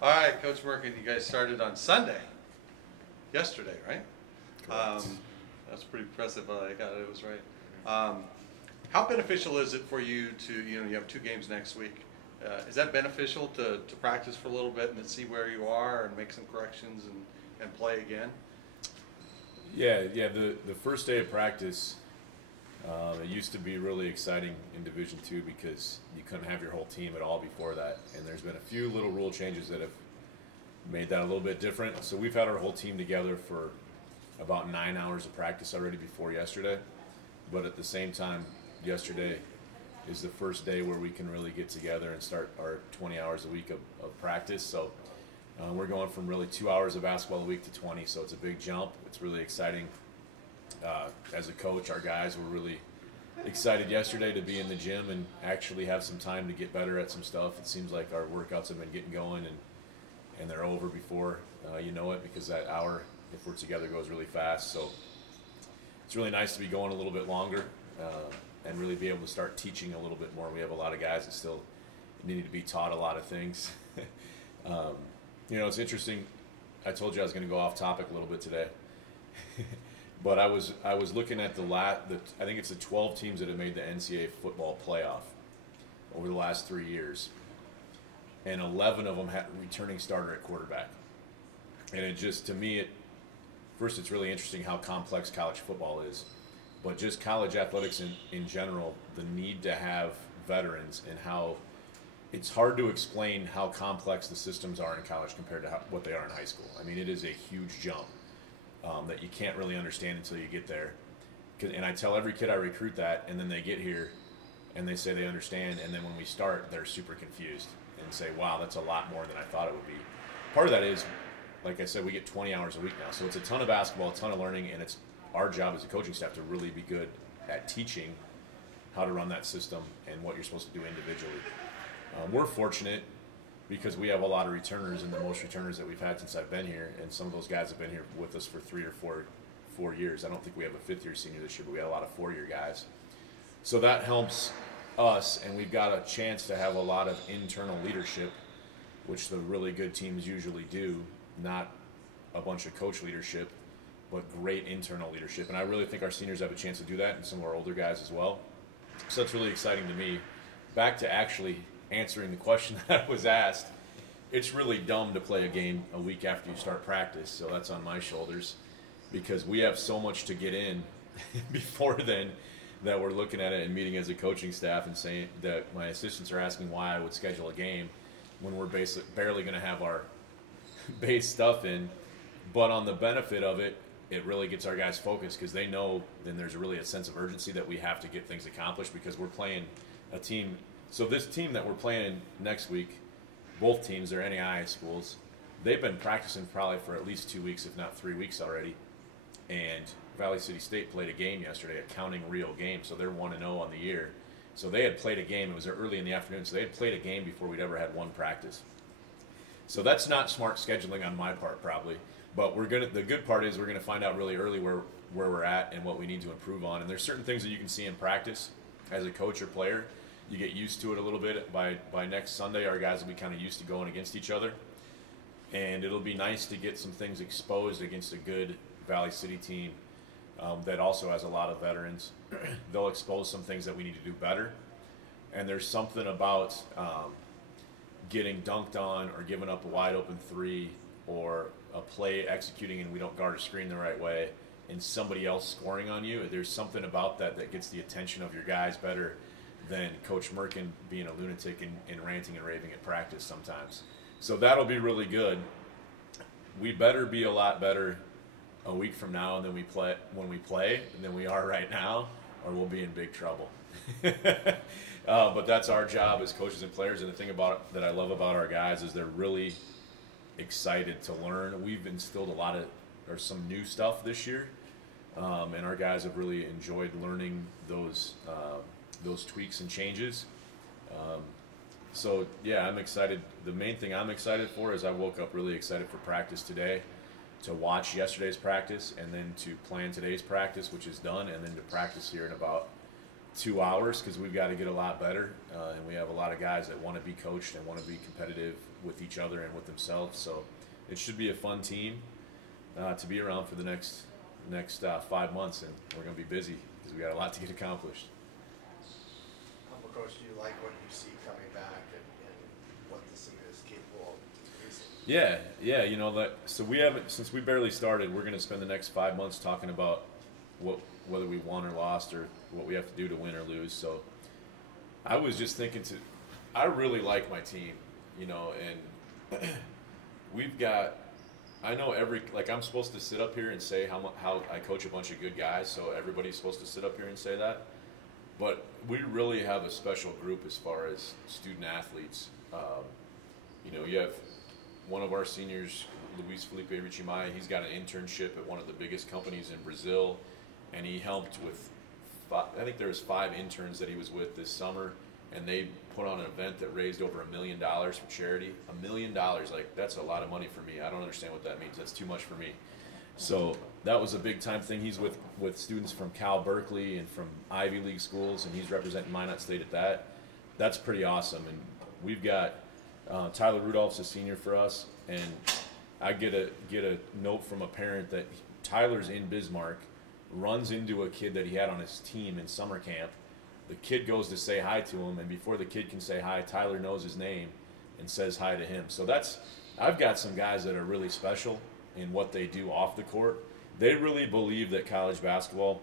All right, Coach Murken, you guys started on Sunday, yesterday, right? Correct. That's pretty impressive. I got it was right. How beneficial is it for you to, you have 2 games next week? Is that beneficial to practice for a little bit and to see where you are and make some corrections and play again? Yeah. The first day of practice, it used to be really exciting in Division II because you couldn't have your whole team at all before that, and there's been a few little rule changes that have made that a little bit different. So we've had our whole team together for about 9 hours of practice already before yesterday, but at the same time, yesterday is the first day where we can really get together and start our 20 hours a week of practice. So we're going from really 2 hours of basketball a week to 20, so it's a big jump. It's really exciting. As a coach, our guys were really excited yesterday to be in the gym and actually have some time to get better at some stuff. It seems like our workouts have been getting going and they're over before you know it, because that hour, if we're together, goes really fast. So it's really nice to be going a little bit longer and really be able to start teaching a little bit more. We have a lot of guys that still need to be taught a lot of things. It's interesting. I told you I was going to go off topic a little bit today. But I was looking at I think it's the 12 teams that have made the NCAA football playoff over the last 3 years, and 11 of them had a returning starter at quarterback. And it just, to me, first it's really interesting how complex college football is, but just college athletics in general, the need to have veterans and how it's hard to explain how complex the systems are in college compared to what they are in high school. I mean, it is a huge jump. That you can't really understand until you get there. And I tell every kid I recruit that, and then they get here and they say they understand, and then when we start, they're super confused and say, wow, that's a lot more than I thought it would be. Part of that is, like I said, we get 20 hours a week now, so it's a ton of basketball, a ton of learning, and it's our job as a coaching staff to really be good at teaching how to run that system and what you're supposed to do individually. We're fortunate because we have a lot of returners, and the most returners that we've had since I've been here, and some of those guys have been here with us for 3 or 4 years. I don't think we have a fifth-year senior this year, but we had a lot of 4-year guys. So that helps us, and we've got a chance to have a lot of internal leadership, which the really good teams usually do, not a bunch of coach leadership, but great internal leadership. And I really think our seniors have a chance to do that, and some of our older guys as well. So that's really exciting to me. Back to actually answering the question that I was asked, it's really dumb to play a game a week after you start practice, so that's on my shoulders, because we have so much to get in before then that we're looking at it and meeting as a coaching staff and saying that my assistants are asking why I would schedule a game when we're barely going to have our base stuff in. But on the benefit of it, it really gets our guys focused, because they know then there's really a sense of urgency that we have to get things accomplished, because we're playing a team. So this team that we're playing next week, both teams, they're NAIA schools. They've been practicing probably for at least 2 weeks, if not 3 weeks already. And Valley City State played a game yesterday, a counting real game, so they're 1-0 on the year. So they had played a game. It was early in the afternoon, so they had played a game before we'd ever had one practice. So that's not smart scheduling on my part, probably. But the good part is we're gonna find out really early where we're at and what we need to improve on. And there's certain things that you can see in practice as a coach or player. You get used to it a little bit. By next Sunday, our guys will be kind of used to going against each other. And it'll be nice to get some things exposed against a good Valley City team that also has a lot of veterans. They'll expose some things that we need to do better. And there's something about getting dunked on or giving up a wide open three, or a play executing and we don't guard a screen the right way and somebody else scoring on you. There's something about that gets the attention of your guys better than Coach Murken being a lunatic and ranting and raving at practice sometimes. So that'll be really good. We better be a lot better a week from now than when we play than we are right now, or we'll be in big trouble. But that's our job as coaches and players. And the thing that I love about our guys is they're really excited to learn. We've instilled some new stuff this year, and our guys have really enjoyed learning those tweaks and changes. So yeah, I'm excited. The main thing I'm excited for is I woke up really excited for practice today, to watch yesterday's practice and then to plan today's practice, which is done, and then to practice here in about 2 hours because we've got to get a lot better, and we have a lot of guys that want to be coached and want to be competitive with each other and with themselves. So it should be a fun team to be around for the next 5 months, and we're going to be busy because we got a lot to get accomplished. Coach, do you like what you see coming back and what this team is capable of producing? Yeah, you know that. So we haven't, since we barely started, we're going to spend the next 5 months talking about whether we won or lost or what we have to do to win or lose. So I was just thinking I really like my team, you know, and we've got, I know I'm supposed to sit up here and say how I coach a bunch of good guys, so everybody's supposed to sit up here and say that. But we really have a special group as far as student athletes. You know, you have one of our seniors, Luis Felipe Richimaya. He's got an internship at one of the biggest companies in Brazil, and he helped with, I think there was 5 interns that he was with this summer, and they put on an event that raised over $1 million for charity. $1 million, like that's a lot of money for me. I don't understand what that means. That's too much for me. So that was a big time thing. He's with students from Cal Berkeley and from Ivy League schools, and he's representing Minot State at that. That's pretty awesome. And we've got Tyler Rudolph's a senior for us, and I get a note from a parent that Tyler's in Bismarck, runs into a kid that he had on his team in summer camp. The kid goes to say hi to him, and before the kid can say hi, Tyler knows his name and says hi to him. So I've got some guys that are really special in what they do off the court. They really believe that college basketball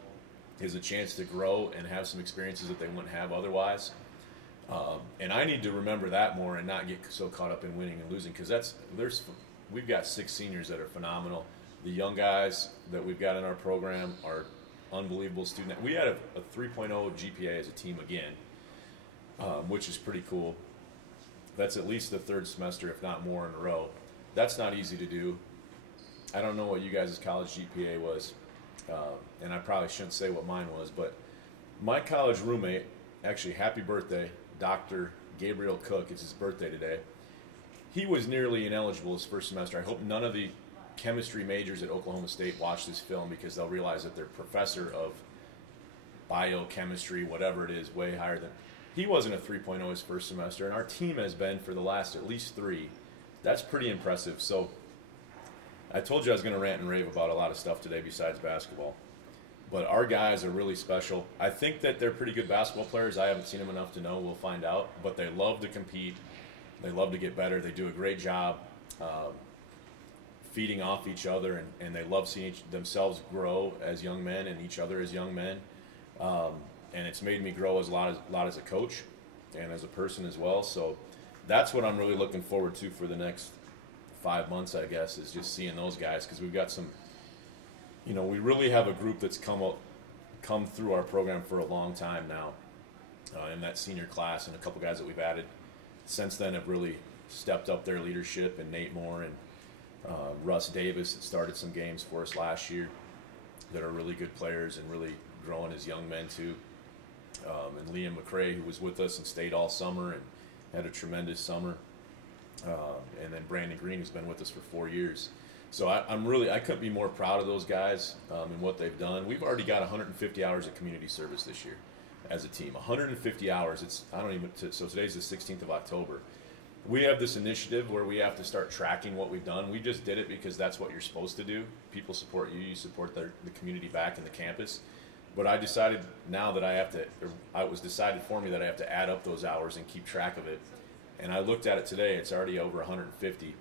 is a chance to grow and have some experiences that they wouldn't have otherwise. And I need to remember that more and not get so caught up in winning and losing, because we've got 6 seniors that are phenomenal. The young guys that we've got in our program are unbelievable students. We had a 3.0 GPA as a team again, which is pretty cool. That's at least the 3rd semester, if not more, in a row. That's not easy to do. I don't know what you guys' college GPA was, and I probably shouldn't say what mine was, but my college roommate, actually, happy birthday, Dr. Gabriel Cook, it's his birthday today. He was nearly ineligible his first semester. I hope none of the chemistry majors at Oklahoma State watch this film, because they'll realize that their professor of biochemistry, whatever it is, way higher than. He wasn't a 3.0 his first semester, and our team has been for the last at least 3. That's pretty impressive. So I told you I was going to rant and rave about a lot of stuff today besides basketball. But our guys are really special. I think that they're pretty good basketball players. I haven't seen them enough to know. We'll find out. But they love to compete. They love to get better. They do a great job feeding off each other, and they love seeing themselves grow as young men and each other as young men. And it's made me grow a lot as a coach and as a person as well. So that's what I'm really looking forward to for the next 5 months, I guess, is just seeing those guys, because we've got some, you know, we really have a group that's come through our program for a long time now, in that senior class, and a couple guys that we've added since then have really stepped up their leadership, and Nate Moore and Russ Davis that started some games for us last year that are really good players and really growing as young men too. And Liam McCray, who was with us and stayed all summer and had a tremendous summer. And then Brandon Green, who's been with us for 4 years. So I couldn't be more proud of those guys and what they've done. We've already got 150 hours of community service this year as a team. 150 hours. So today's the 16th of October. We have this initiative where we have to start tracking what we've done. We just did it because that's what you're supposed to do. People support you. You support the community back in the campus. But I decided now that it was decided for me that I have to add up those hours and keep track of it. And I looked at it today. It's already over 150.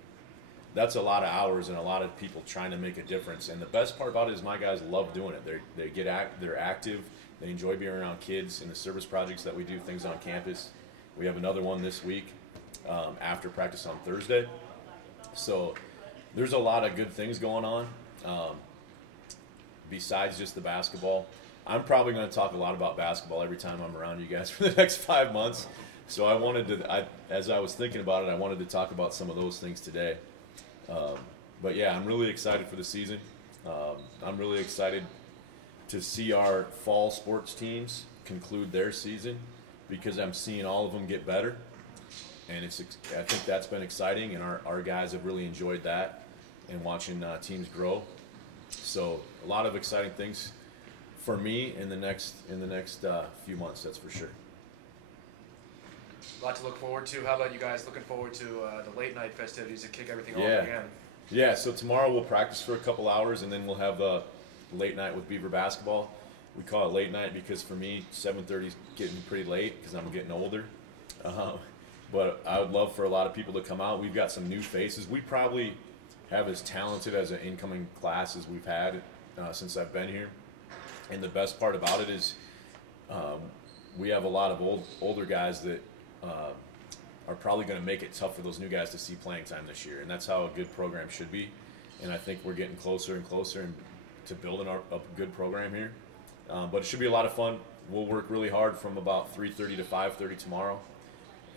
That's a lot of hours and a lot of people trying to make a difference. And the best part about it is my guys love doing it. They're active. They enjoy being around kids in the service projects that we do, things on campus. We have another one this week after practice on Thursday. So there's a lot of good things going on besides just the basketball. I'm probably going to talk a lot about basketball every time I'm around you guys for the next 5 months. So as I was thinking about it, I wanted to talk about some of those things today. But yeah, I'm really excited for the season. I'm really excited to see our fall sports teams conclude their season, because I'm seeing all of them get better. And I think that's been exciting, and our guys have really enjoyed that and watching teams grow. So a lot of exciting things for me in the next few months, that's for sure. A lot to look forward to. How about you guys looking forward to the late night festivities to kick everything off Yeah. again? Yeah, so tomorrow we'll practice for a couple hours, and then we'll have a late night with Beaver basketball. We call it late night because for me, 7:30 is getting pretty late because I'm getting older. But I would love for a lot of people to come out. We've got some new faces. We probably have as talented as an incoming class as we've had since I've been here. And the best part about it is we have a lot of older guys that are probably going to make it tough for those new guys to see playing time this year. And that's how a good program should be. And I think we're getting closer and closer to building a good program here. But it should be a lot of fun. We'll work really hard from about 3:30 to 5:30 tomorrow.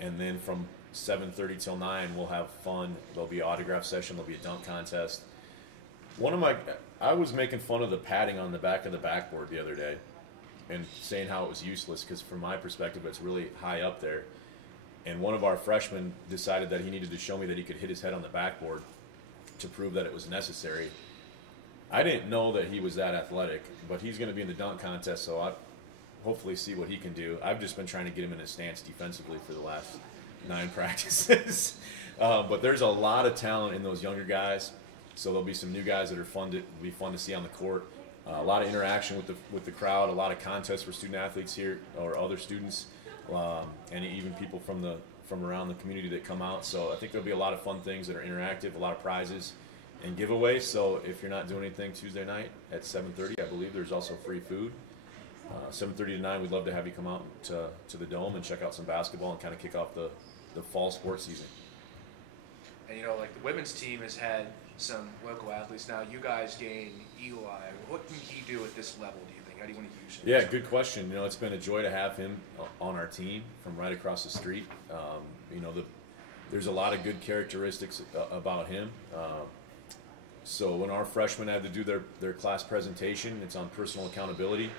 And then from 7:30 till 9, we'll have fun. There'll be an autograph session. There'll be a dunk contest. I was making fun of the padding on the back of the backboard the other day and saying how it was useless because from my perspective, it's really high up there. And one of our freshmen decided that he needed to show me that he could hit his head on the backboard to prove that it was necessary. I didn't know that he was that athletic, but he's going to be in the dunk contest, so I'll hopefully see what he can do. I've just been trying to get him in his stance defensively for the last 9 practices. But there's a lot of talent in those younger guys, so there'll be some new guys that will be fun to see on the court. A lot of interaction with the crowd, a lot of contests for student athletes here or other students, and even people from around the community that come out. So I think there'll be a lot of fun things that are interactive, a lot of prizes and giveaways. So if you're not doing anything Tuesday night at 7:30, I believe there's also free food. 7:30 to 9, we'd love to have you come out to the Dome and check out some basketball and kind of kick off the fall sports season. And like the women's team has had some local athletes. Now you guys gain Eli. What can he do at this level, do you think? How do you want to use him? Yeah, good question. It's been a joy to have him on our team from right across the street. There's a lot of good characteristics about him. So when our freshmen had to do their class presentation, it's on personal accountability,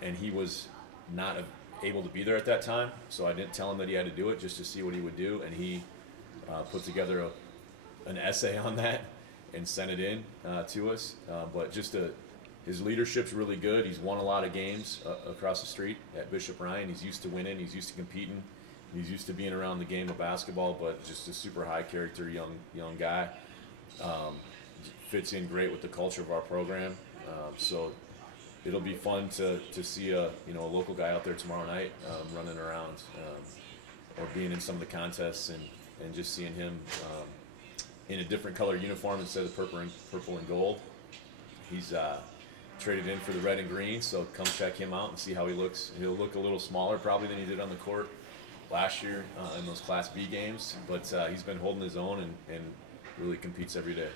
and he was not able to be there at that time, so I didn't tell him that he had to do it just to see what he would do, and he put together an essay on that and sent it in to us. But just his leadership's really good. He's won a lot of games across the street at Bishop Ryan. He's used to winning. He's used to competing. He's used to being around the game of basketball, but just a super high character young guy. Fits in great with the culture of our program. So it'll be fun to see a local guy out there tomorrow night running around or being in some of the contests and just seeing him in a different color uniform instead of purple and gold. He's traded in for the red and green, so come check him out and see how he looks. He'll look a little smaller probably than he did on the court last year in those Class B games, but he's been holding his own and really competes every day.